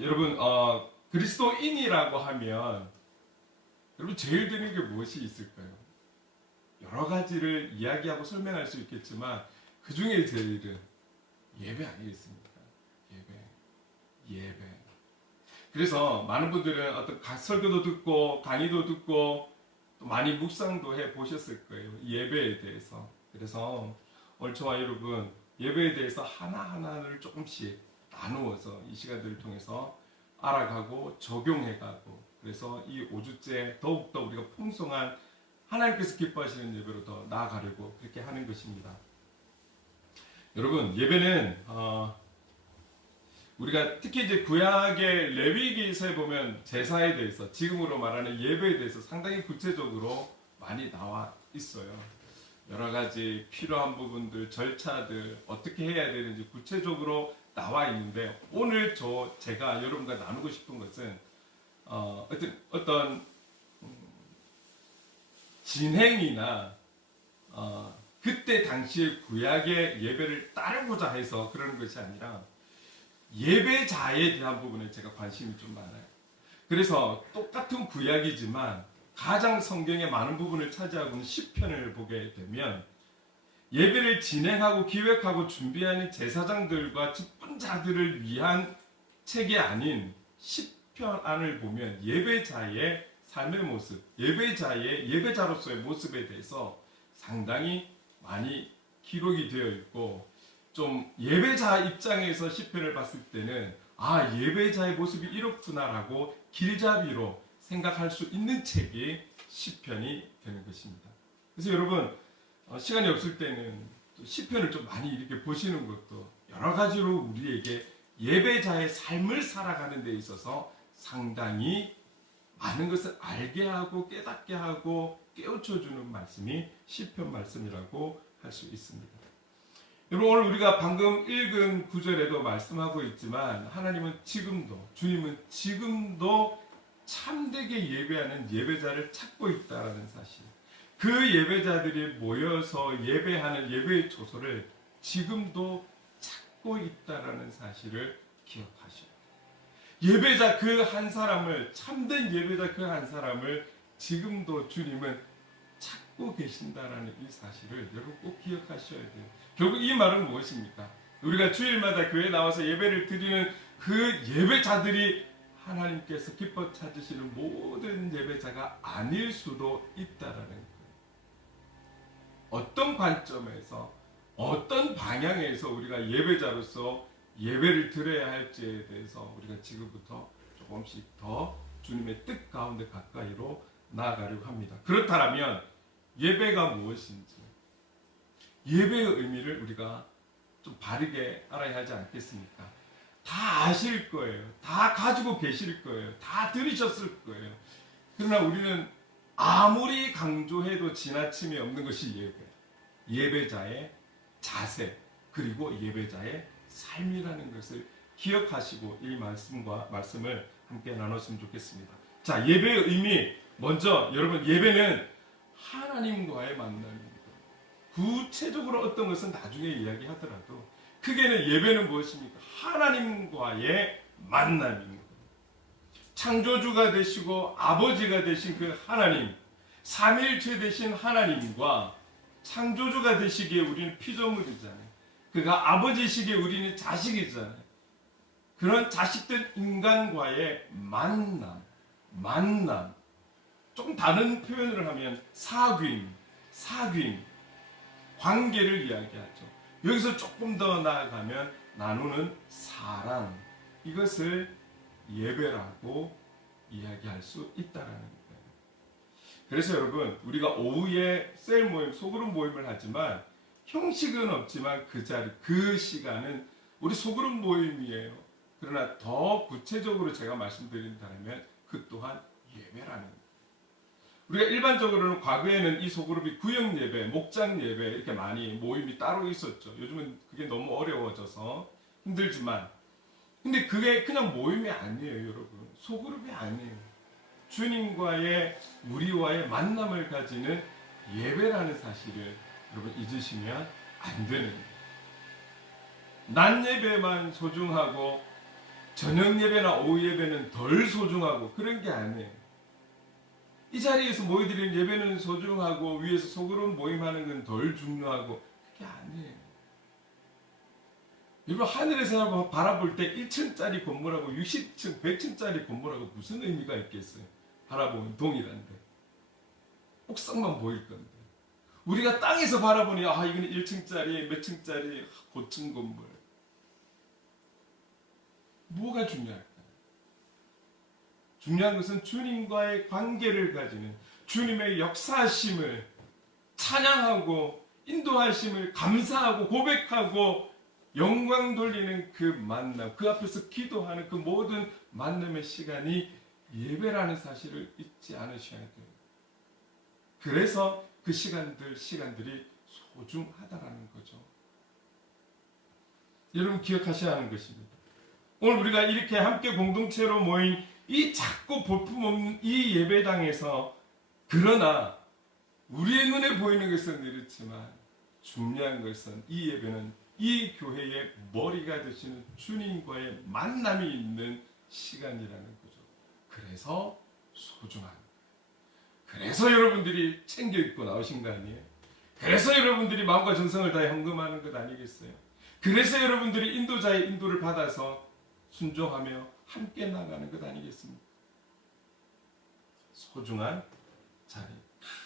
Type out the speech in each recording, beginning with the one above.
여러분, 그리스도인이라고 하면 여러분 제일 드는 게 무엇이 있을까요? 여러 가지를 이야기하고 설명할 수 있겠지만 그 중에 제일은 예배 아니겠습니까? 예배. 그래서 많은 분들은 어떤 설교도 듣고 강의도 듣고 또 많이 묵상도 해 보셨을 거예요. 예배에 대해서. 그래서 오늘 저와 여러분 예배에 대해서 하나하나를 조금씩 나누어서 이 시간들을 통해서 알아가고 적용해가고, 그래서 이 5주째 더욱더 우리가 풍성한 하나님께서 기뻐하시는 예배로 더 나아가려고 그렇게 하는 것입니다. 여러분, 예배는 우리가 특히 이제 구약의 레위기서에 보면 제사에 대해서, 지금으로 말하는 예배에 대해서 상당히 구체적으로 많이 나와 있어요. 여러 가지 필요한 부분들, 절차들, 어떻게 해야 되는지 구체적으로 나와 있는데, 오늘 제가 여러분과 나누고 싶은 것은 어떤 진행이나 그때 당시의 구약의 예배를 따르고자 해서 그러는 것이 아니라 예배자에 대한 부분에 제가 관심이 좀 많아요. 그래서 똑같은 구약이지만 가장 성경의 많은 부분을 차지하고 있는 시편을 보게 되면 예배를 진행하고 기획하고 준비하는 제사장들과 직분자들을 위한 책이 아닌 시편안을 보면 예배자의 삶의 모습, 예배자로서의 모습에 대해서 상당히 많이 기록이 되어 있고, 좀 예배자 입장에서 시편을 봤을 때는 예배자의 모습이 이렇구나라고 길잡이로 생각할 수 있는 책이 시편이 되는 것입니다. 그래서 여러분, 시간이 없을 때는 시편을 좀 많이 이렇게 보시는 것도 여러 가지로 우리에게 예배자의 삶을 살아가는 데 있어서 상당히 많은 것을 알게 하고 깨닫게 하고 깨우쳐주는 말씀이 시편 말씀이라고 할 수 있습니다. 여러분, 오늘 우리가 방금 읽은 구절에도 말씀하고 있지만 주님은 지금도 참되게 예배하는 예배자를 찾고 있다는 사실, 그 예배자들이 모여서 예배하는 예배의 초소를 지금도 찾고 있다는 사실을 기억하셔요. 예배자 그 한 사람을, 참된 예배자 그 한 사람을 지금도 주님은 찾고 계신다라는 이 사실을 여러분 꼭 기억하셔야 돼요. 결국 이 말은 무엇입니까? 우리가 주일마다 교회에 나와서 예배를 드리는 그 예배자들이 하나님께서 기뻐 찾으시는 모든 예배자가 아닐 수도 있다라는 거예요. 어떤 관점에서, 어떤 방향에서 우리가 예배자로서 예배를 드려야 할지에 대해서 우리가 지금부터 조금씩 더 주님의 뜻 가운데 가까이로 나아가려고 합니다. 그렇다면 예배가 무엇인지, 예배의 의미를 우리가 좀 바르게 알아야 하지 않겠습니까? 다 아실 거예요. 다 가지고 계실 거예요. 다 들으셨을 거예요. 그러나 우리는 아무리 강조해도 지나침이 없는 것이 예배. 예배자의 자세, 그리고 예배자의 삶이라는 것을 기억하시고 이 말씀을 함께 나눴으면 좋겠습니다. 자, 예배의 의미, 먼저 여러분, 예배는 하나님과의 만남입니다. 구체적으로 어떤 것은 나중에 이야기하더라도 크게는 예배는 무엇입니까? 하나님과의 만남입니다. 창조주가 되시고 아버지가 되신 그 하나님, 삼위일체 되신 하나님과 창조주가 되시기에 우리는 피조물이잖아요. 그가 아버지시기에 우리는 자식이잖아요. 그런 자식된 인간과의 만남, 조금 다른 표현을 하면 사귐, 관계를 이야기하죠. 여기서 조금 더 나아가면 나누는 사랑, 이것을 예배라고 이야기할 수 있다라는 거예요. 그래서 여러분, 우리가 오후에 셀 모임, 소그룹 모임을 하지만 형식은 없지만 그 시간은 우리 소그룹 모임이에요. 그러나 더 구체적으로 제가 말씀드린다면 그 또한 예배라는 거예요. 우리가 일반적으로는 과거에는 이 소그룹이 구역 예배, 목장 예배 이렇게 많이 모임이 따로 있었죠. 요즘은 그게 너무 어려워져서 힘들지만, 근데 그게 그냥 모임이 아니에요, 여러분. 소그룹이 아니에요. 주님과의, 우리와의 만남을 가지는 예배라는 사실을 여러분 잊으시면 안 되는 거예요. 낮 예배만 소중하고 저녁 예배나 오후 예배는 덜 소중하고 그런 게 아니에요. 이 자리에서 모여드리는 예배는 소중하고 위에서 소그룹 모임하는 건 덜 중요하고 그게 아니에요. 여러분 하늘에서 바라볼 때 1층짜리 건물하고 60층, 100층짜리 건물하고 무슨 의미가 있겠어요? 바라보면 동일한데 옥상만 보일 건데 우리가 땅에서 바라보니 이거는 1층짜리 몇 층짜리 고층 건물 뭐가 중요할까? 중요한 것은 주님과의 관계를 가지는 주님의 역사하심을 찬양하고 인도하심을 감사하고 고백하고 영광 돌리는 그 만남, 그 앞에서 기도하는 그 모든 만남의 시간이 예배라는 사실을 잊지 않으셔야 돼요. 그래서 그 시간들이 소중하다라는 거죠. 여러분 기억하셔야 하는 것입니다. 오늘 우리가 이렇게 함께 공동체로 모인 이 작고 볼품없는 이 예배당에서 그러나 우리의 눈에 보이는 것은 이렇지만 중요한 것은 이 예배는 이 교회의 머리가 되시는 주님과의 만남이 있는 시간이라는 거죠. 그래서 소중한 그래서 여러분들이 챙겨 입고 나오신 거 아니에요? 그래서 여러분들이 마음과 정성을 다해 헌금하는 것 아니겠어요? 그래서 여러분들이 인도자의 인도를 받아서 순종하며 함께 나가는 것 아니겠습니까? 소중한 자리.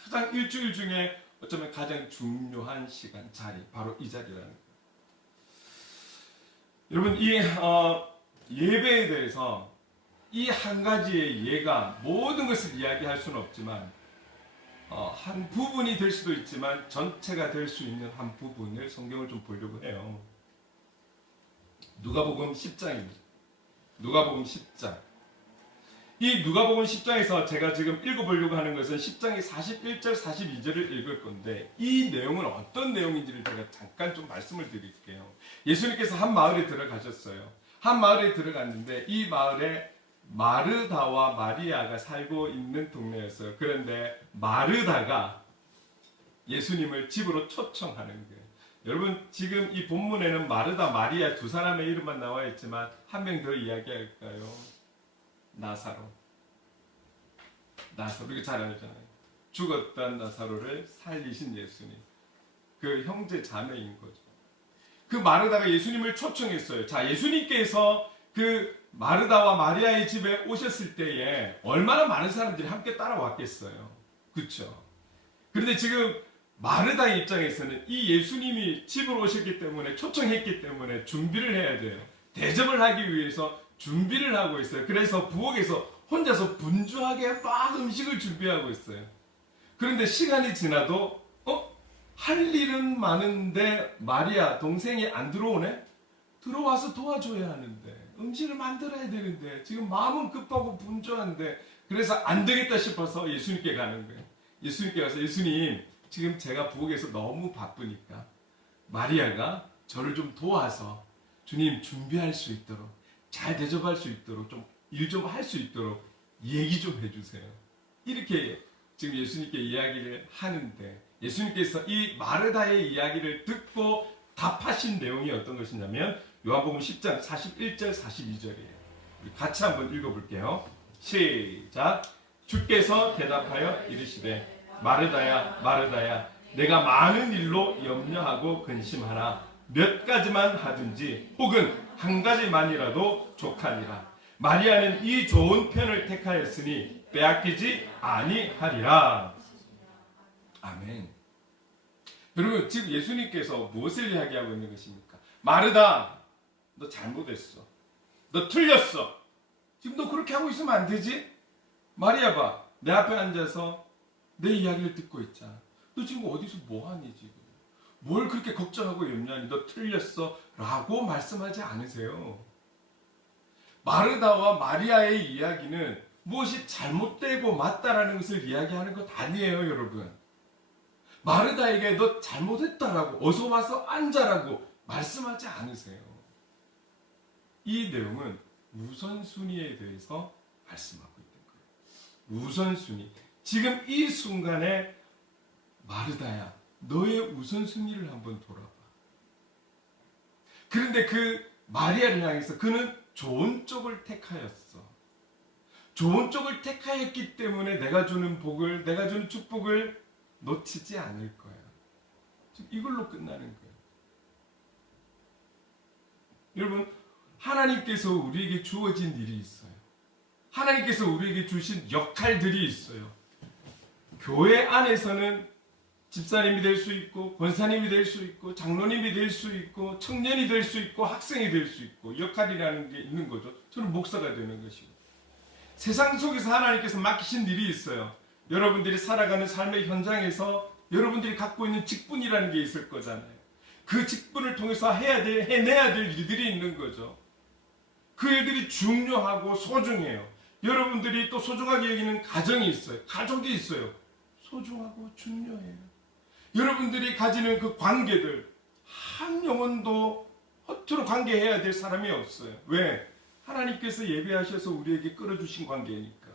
가장 일주일 중에 어쩌면 가장 중요한 시간, 자리. 바로 이 자리라는 거예요. 여러분, 이 예배에 대해서 이 한 가지의 예가 모든 것을 이야기할 수는 없지만 한 부분이 될 수도 있지만 전체가 될 수 있는 한 부분을 성경을 좀 보려고 해요. 누가복음 10장입니다. 누가복음 10장. 이 누가복음 10장에서 제가 지금 읽어보려고 하는 것은 10장의 41절, 42절을 읽을 건데 이 내용은 어떤 내용인지를 제가 잠깐 좀 말씀을 드릴게요. 예수님께서 한 마을에 들어가셨어요. 한 마을에 들어갔는데 이 마을에 마르다와 마리아가 살고 있는 동네였어요. 그런데 마르다가 예수님을 집으로 초청하는 거예요. 여러분 지금 이 본문에는 마르다, 마리아 두 사람의 이름만 나와 있지만 한 명 더 이야기할까요? 나사로. 이거 잘 알잖아요. 죽었던 나사로를 살리신 예수님. 그 형제 자매인 거죠. 그 마르다가 예수님을 초청했어요. 자, 예수님께서 그 마르다와 마리아의 집에 오셨을 때에 얼마나 많은 사람들이 함께 따라왔겠어요. 그렇죠? 그런데 지금 마르다의 입장에서는 이 예수님이 집으로 오셨기 때문에 초청했기 때문에 준비를 해야 돼요. 대접을 하기 위해서 준비를 하고 있어요. 그래서 부엌에서 혼자서 분주하게 막 음식을 준비하고 있어요. 그런데 시간이 지나도 할 일은 많은데 마리아 동생이 안 들어오네? 들어와서 도와줘야 하는데 음식을 만들어야 되는데 지금 마음은 급하고 분주한데 그래서 안 되겠다 싶어서 예수님께 가는 거예요. 예수님께 가서 예수님 지금 제가 부엌에서 너무 바쁘니까 마리아가 저를 좀 도와서 주님 준비할 수 있도록 잘 대접할 수 있도록 좀 일 좀 할 수 있도록 얘기 좀 해주세요. 이렇게 지금 예수님께 이야기를 하는데 예수님께서 이 마르다의 이야기를 듣고 답하신 내용이 어떤 것이냐면 요한복음 10장 41절 42절이에요. 우리 같이 한번 읽어볼게요. 시작. 주께서 대답하여 이르시되 마르다야 마르다야 내가 많은 일로 염려하고 근심하나 몇 가지만 하든지 혹은 한 가지만이라도 족하니라. 마리아는 이 좋은 편을 택하였으니 빼앗기지 아니하리라. 아멘. 여러분 지금 예수님께서 무엇을 이야기하고 있는 것입니까? 마르다 너 잘못했어. 너 틀렸어. 지금 너 그렇게 하고 있으면 안 되지? 마리아 봐. 내 앞에 앉아서 내 이야기를 듣고 있잖아. 너 지금 어디서 뭐하니 지금? 뭘 그렇게 걱정하고 염려하니? 너 틀렸어. 라고 말씀하지 않으세요. 마르다와 마리아의 이야기는 무엇이 잘못되고 맞다라는 것을 이야기하는 것 아니에요, 여러분. 마르다에게 너 잘못했다라고 어서 와서 앉아라고 말씀하지 않으세요. 이 내용은 우선순위에 대해서 말씀하고 있는 거예요. 우선순위. 지금 이 순간에 마르다야 너의 우선순위를 한번 돌아봐. 그런데 그 마리아를 향해서 그는 좋은 쪽을 택하였어. 좋은 쪽을 택하였기 때문에 내가 주는 복을, 내가 주는 축복을 놓치지 않을 거야. 이걸로 끝나는 거예요. 여러분, 하나님께서 우리에게 주어진 일이 있어요. 하나님께서 우리에게 주신 역할들이 있어요. 교회 안에서는 집사님이 될 수 있고, 권사님이 될 수 있고, 장로님이 될 수 있고, 청년이 될 수 있고, 학생이 될 수 있고, 역할이라는 게 있는 거죠. 저는 목사가 되는 것이고. 세상 속에서 하나님께서 맡기신 일이 있어요. 여러분들이 살아가는 삶의 현장에서 여러분들이 갖고 있는 직분이라는 게 있을 거잖아요. 그 직분을 통해서 해내야 될 일들이 있는 거죠. 그 일들이 중요하고 소중해요. 여러분들이 또 소중하게 여기는 가정이 있어요. 가족이 있어요. 소중하고 중요해요. 여러분들이 가지는 그 관계들, 한 영혼도 허투루 관계해야 될 사람이 없어요. 왜? 하나님께서 예배하셔서 우리에게 끌어주신 관계니까.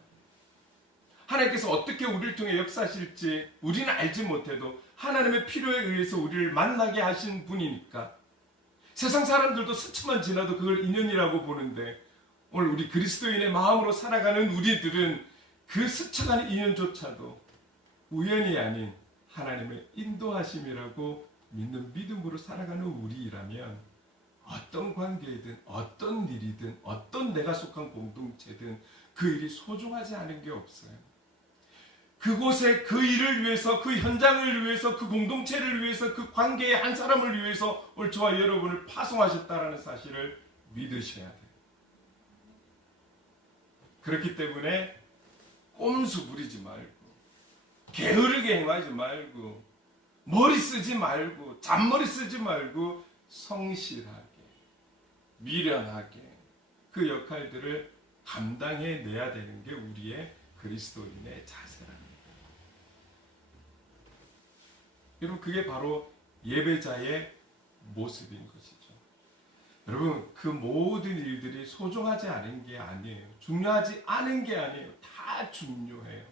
하나님께서 어떻게 우리를 통해 역사하실지 우리는 알지 못해도 하나님의 필요에 의해서 우리를 만나게 하신 분이니까. 세상 사람들도 스쳐만 지나도 그걸 인연이라고 보는데, 오늘 우리 그리스도인의 마음으로 살아가는 우리들은 그 스쳐가는 인연조차도 우연이 아닌 하나님의 인도하심이라고 믿는 믿음으로 살아가는 우리라면, 어떤 관계이든 어떤 일이든 어떤 내가 속한 공동체든 그 일이 소중하지 않은 게 없어요. 그곳에 그 일을 위해서, 그 현장을 위해서, 그 공동체를 위해서, 그 관계의 한 사람을 위해서 오늘 저와 여러분을 파송하셨다는 사실을 믿으셔야 돼요. 그렇기 때문에 꼼수 부리지 말고, 게으르게 행하지 말고, 머리 쓰지 말고, 잔머리 쓰지 말고, 성실하게, 미련하게 그 역할들을 감당해내야 되는 게 우리의 그리스도인의 자세랍니다. 여러분, 그게 바로 예배자의 모습인 것이죠. 여러분, 그 모든 일들이 소중하지 않은 게 아니에요. 중요하지 않은 게 아니에요. 다 중요해요.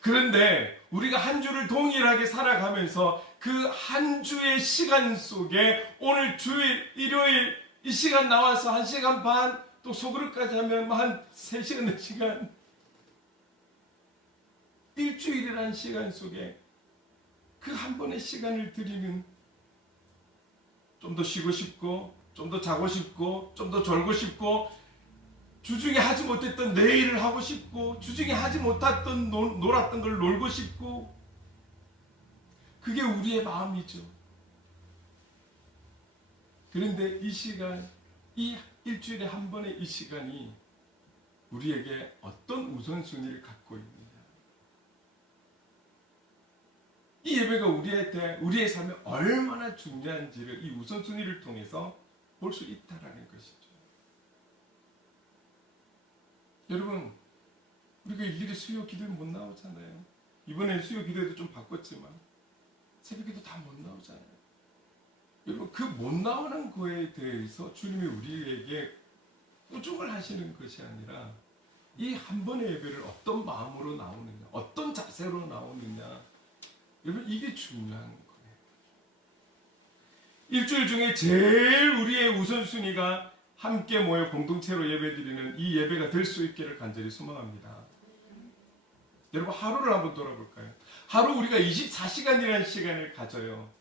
그런데 우리가 한 주를 동일하게 살아가면서 그 한 주의 시간 속에 오늘 주일, 일요일 이 시간 나와서 1시간 반, 또 소그릇까지 하면 한 3시간, 4시간, 일주일이라는 시간 속에 그 한 번의 시간을 드리는, 좀 더 쉬고 싶고, 좀 더 자고 싶고, 좀 더 졸고 싶고, 주중에 하지 못했던 내일을 하고 싶고, 주중에 하지 못했던 놀았던 걸 놀고 싶고, 그게 우리의 마음이죠. 그런데 이 시간, 이 일주일에 한 번의 이 시간이 우리에게 어떤 우선순위를 갖고 있느냐. 이 예배가 우리의 삶에 얼마나 중요한지를 이 우선순위를 통해서 볼 수 있다라는 것이죠. 여러분, 우리가 일일이 수요 기도에 못 나오잖아요. 이번에 수요 기도에도 좀 바꿨지만 새벽에도 다 못 나오잖아요. 여러분, 그 못 나오는 거에 대해서 주님이 우리에게 꾸중을 하시는 것이 아니라 이 한 번의 예배를 어떤 마음으로 나오느냐, 어떤 자세로 나오느냐, 여러분, 이게 중요한 거예요. 일주일 중에 제일 우리의 우선순위가 함께 모여 공동체로 예배드리는 이 예배가 될 수 있기를 간절히 소망합니다. 여러분, 하루를 한번 돌아볼까요? 하루 우리가 24시간이라는 시간을 가져요.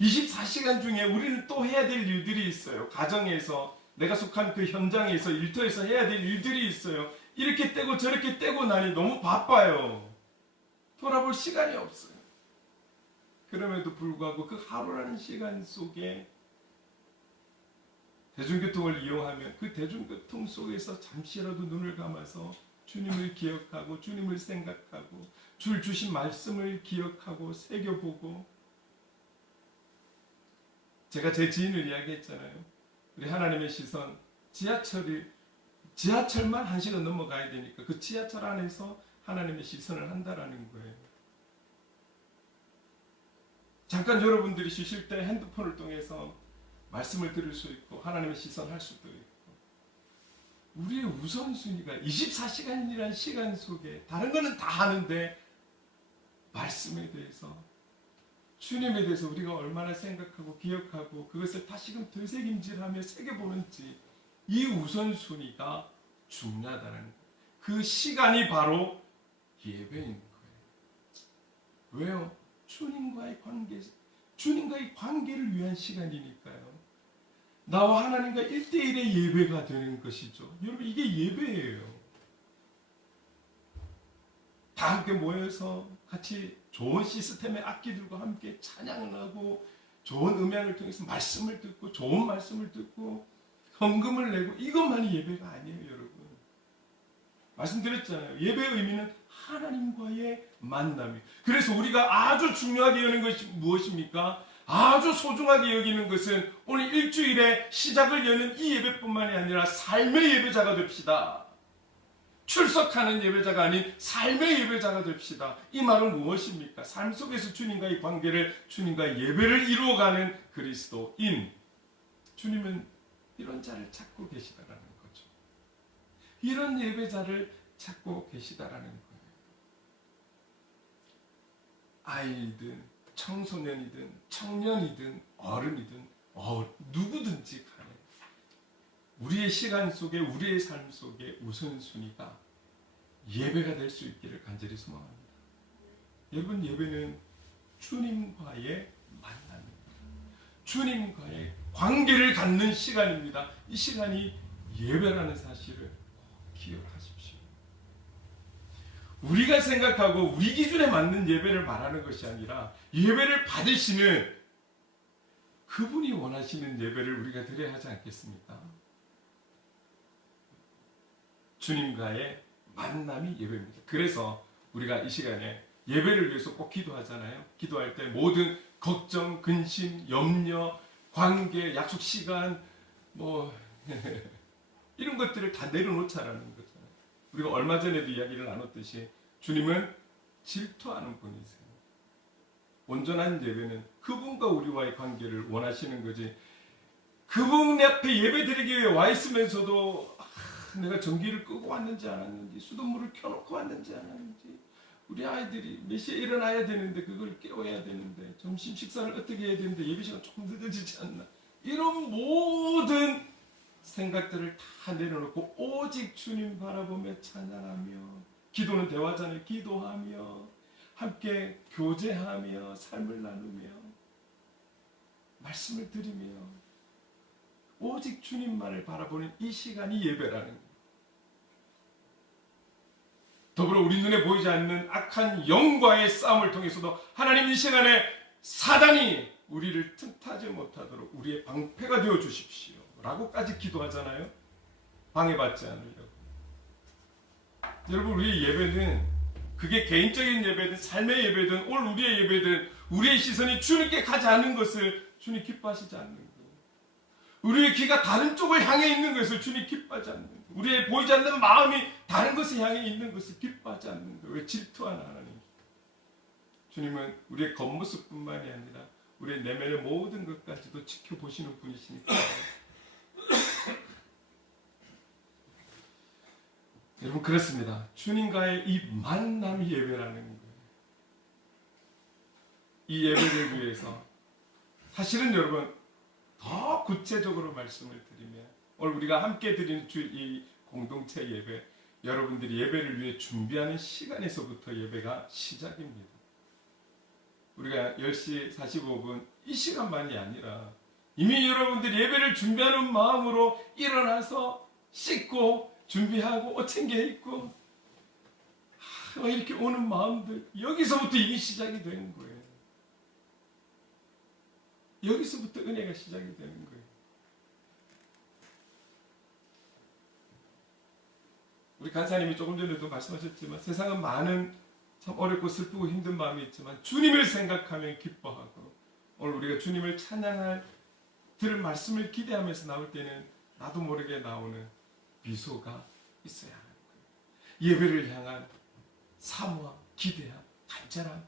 24시간 중에 우리는 또 해야 될 일들이 있어요. 가정에서, 내가 속한 그 현장에서, 일터에서 해야 될 일들이 있어요. 이렇게 떼고 저렇게 떼고 나니 너무 바빠요. 돌아볼 시간이 없어요. 그럼에도 불구하고 그 하루라는 시간 속에 대중교통을 이용하면 그 대중교통 속에서 잠시라도 눈을 감아서 주님을 기억하고, 주님을 생각하고, 줄 주신 말씀을 기억하고 새겨보고. 제가 제 지인을 이야기했잖아요. 우리 하나님의 시선, 지하철만 1시간 넘어가야 되니까 그 지하철 안에서 하나님의 시선을 한다라는 거예요. 잠깐 여러분들이 쉬실 때 핸드폰을 통해서 말씀을 들을 수 있고 하나님의 시선 할 수도 있고, 우리의 우선순위가 24시간이라는 시간 속에 다른 거는 다 하는데 말씀에 대해서, 주님에 대해서 우리가 얼마나 생각하고 기억하고 그것을 다시금 되새김질하며 새겨보는지, 이 우선순위가 중요하다는 거예요. 그 시간이 바로 예배인 거예요. 왜요? 주님과의 관계를 위한 시간이니까요. 나와 하나님과 1대1의 예배가 되는 것이죠. 여러분, 이게 예배예요. 다 함께 모여서 같이 좋은 시스템의 악기들과 함께 찬양을 하고 좋은 음향을 통해서 말씀을 듣고 좋은 말씀을 듣고 헌금을 내고 이것만이 예배가 아니에요, 여러분. 말씀드렸잖아요. 예배의 의미는 하나님과의 만남이에요. 그래서 우리가 아주 중요하게 여는 것이 무엇입니까? 아주 소중하게 여기는 것은 오늘 일주일의 시작을 여는 이 예배뿐만이 아니라 삶의 예배자가 됩시다. 출석하는 예배자가 아닌 삶의 예배자가 됩시다. 이 말은 무엇입니까? 삶 속에서 주님과의 관계를, 주님과의 예배를 이루어가는 그리스도인. 주님은 이런 자를 찾고 계시다라는 거죠. 이런 예배자를 찾고 계시다라는 거예요. 아이든 청소년이든 청년이든 어른이든 누구든지 간에 우리의 시간 속에, 우리의 삶 속에 우선순위가 예배가 될 수 있기를 간절히 소망합니다. 여러분, 예배는 주님과의 만남입니다. 주님과의 관계를 갖는 시간입니다. 이 시간이 예배라는 사실을 기억하십시오. 우리가 생각하고 우리 기준에 맞는 예배를 말하는 것이 아니라 예배를 받으시는 그분이 원하시는 예배를 우리가 드려야 하지 않겠습니까? 주님과의 만남이 예배입니다. 그래서 우리가 이 시간에 예배를 위해서 꼭 기도하잖아요. 기도할 때 모든 걱정, 근심, 염려, 관계, 약속 시간 이런 것들을 다 내려놓자라는 거잖아요. 우리가 얼마 전에도 이야기를 나눴듯이 주님은 질투하는 분이세요. 온전한 예배는 그분과 우리와의 관계를 원하시는 거지, 그분 앞에 예배 드리기 위해 와 있으면서도 내가 전기를 끄고 왔는지 안 왔는지, 수돗물을 켜놓고 왔는지 안 왔는지, 우리 아이들이 몇 시에 일어나야 되는데 그걸 깨워야 되는데, 점심 식사를 어떻게 해야 되는데 예배 시간 조금 늦어지지 않나, 이런 모든 생각들을 다 내려놓고 오직 주님 바라보며 찬양하며, 기도는 대화잖아요. 기도하며 함께 교제하며 삶을 나누며 말씀을 드리며 오직 주님만을 바라보는 이 시간이 예배라는 거예요. 더불어 우리 눈에 보이지 않는 악한 영과의 싸움을 통해서도 하나님 이 시간에 사단이 우리를 틈타지 못하도록 우리의 방패가 되어 주십시오 라고까지 기도하잖아요. 방해받지 않으려고. 여러분, 우리의 예배는, 그게 개인적인 예배든 삶의 예배든 오늘 우리의 예배든, 우리의 시선이 주님께 가지 않는 것을 주님 기뻐하시지 않는 거예요. 우리의 귀가 다른 쪽을 향해 있는 것을 주님 기뻐하지 않는 거예요. 우리의 보이지 않는 마음이 다른 것을 향해 있는 것을 기뻐하지 않는 거예요. 왜? 질투하는 하나님. 주님은 우리의 겉모습뿐만이 아니라 우리의 내면의 모든 것까지도 지켜보시는 분이시니까. 여러분, 그렇습니다. 주님과의 이 만남이 예배라는 거예요. 이 예배를 위해서 사실은 여러분, 더 구체적으로 말씀을 드리면 오늘 우리가 함께 드리는 이 공동체 예배, 여러분들이 예배를 위해 준비하는 시간에서부터 예배가 시작입니다. 우리가 10시 45분 이 시간만이 아니라 이미 여러분들이 예배를 준비하는 마음으로 일어나서 씻고 준비하고 옷 챙겨 입고 이렇게 오는 마음들, 여기서부터 이미 시작이 되는 거예요. 여기서부터 은혜가 시작이 되는 거예요. 우리 간사님이 조금 전에도 말씀하셨지만 세상은 많은 참 어렵고 슬프고 힘든 마음이 있지만 주님을 생각하면 기뻐하고, 오늘 우리가 주님을 찬양할 들을 말씀을 기대하면서 나올 때는 나도 모르게 나오는 미소가 있어야 하는 거예요. 예배를 향한 사모함, 기대함, 간절함,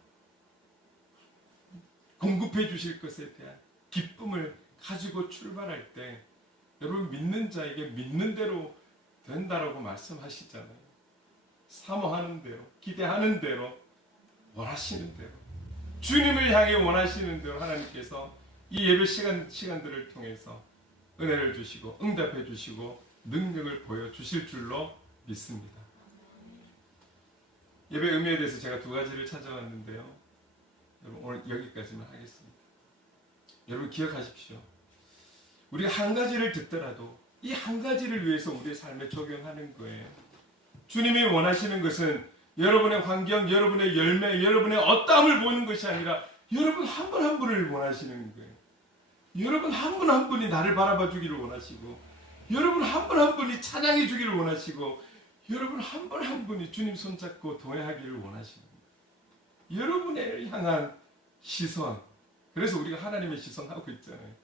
공급해 주실 것에 대한 기쁨을 가지고 출발할 때 여러분, 믿는 자에게 믿는 대로 된다라고 말씀하시잖아요. 사모하는 대로, 기대하는 대로, 원하시는 대로, 주님을 향해 원하시는 대로 하나님께서 이 예배 시간들을 통해서 은혜를 주시고 응답해 주시고 능력을 보여주실 줄로 믿습니다. 예배 의미에 대해서 제가 2가지를 찾아왔는데요. 여러분 오늘 여기까지만 하겠습니다. 여러분 기억하십시오. 우리가 한 가지를 듣더라도 이 한 가지를 위해서 우리의 삶에 적용하는 거예요. 주님이 원하시는 것은 여러분의 환경, 여러분의 열매, 여러분의 어떠함을 보는 것이 아니라 여러분 한 분 한 분을 원하시는 거예요. 여러분 한 분 한 분이 나를 바라봐 주기를 원하시고, 여러분 한 분 한 분이 찬양해 주기를 원하시고, 여러분 한 분 한 분이 주님 손잡고 동행하기를 원하시는 거예요. 여러분을 향한 시선. 그래서 우리가 하나님의 시선 하고 있잖아요.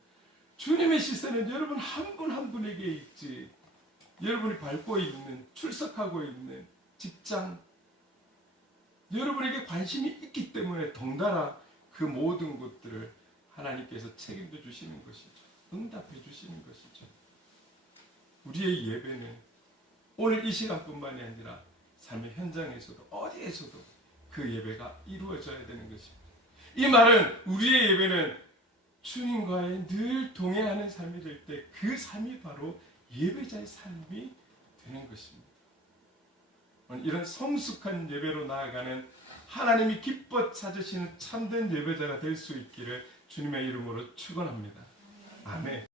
주님의 시선은 여러분 한 분 한 분에게 있지. 여러분이 밟고 있는, 출석하고 있는 직장, 여러분에게 관심이 있기 때문에 덩달아 그 모든 것들을 하나님께서 책임져 주시는 것이죠. 응답해 주시는 것이죠. 우리의 예배는 오늘 이 시간뿐만이 아니라 삶의 현장에서도 어디에서도 그 예배가 이루어져야 되는 것입니다. 이 말은 우리의 예배는 주님과의 늘 동행하는 삶이 될 때 그 삶이 바로 예배자의 삶이 되는 것입니다. 이런 성숙한 예배로 나아가는 하나님이 기뻐 찾으시는 참된 예배자가 될 수 있기를 주님의 이름으로 축원합니다. 아멘.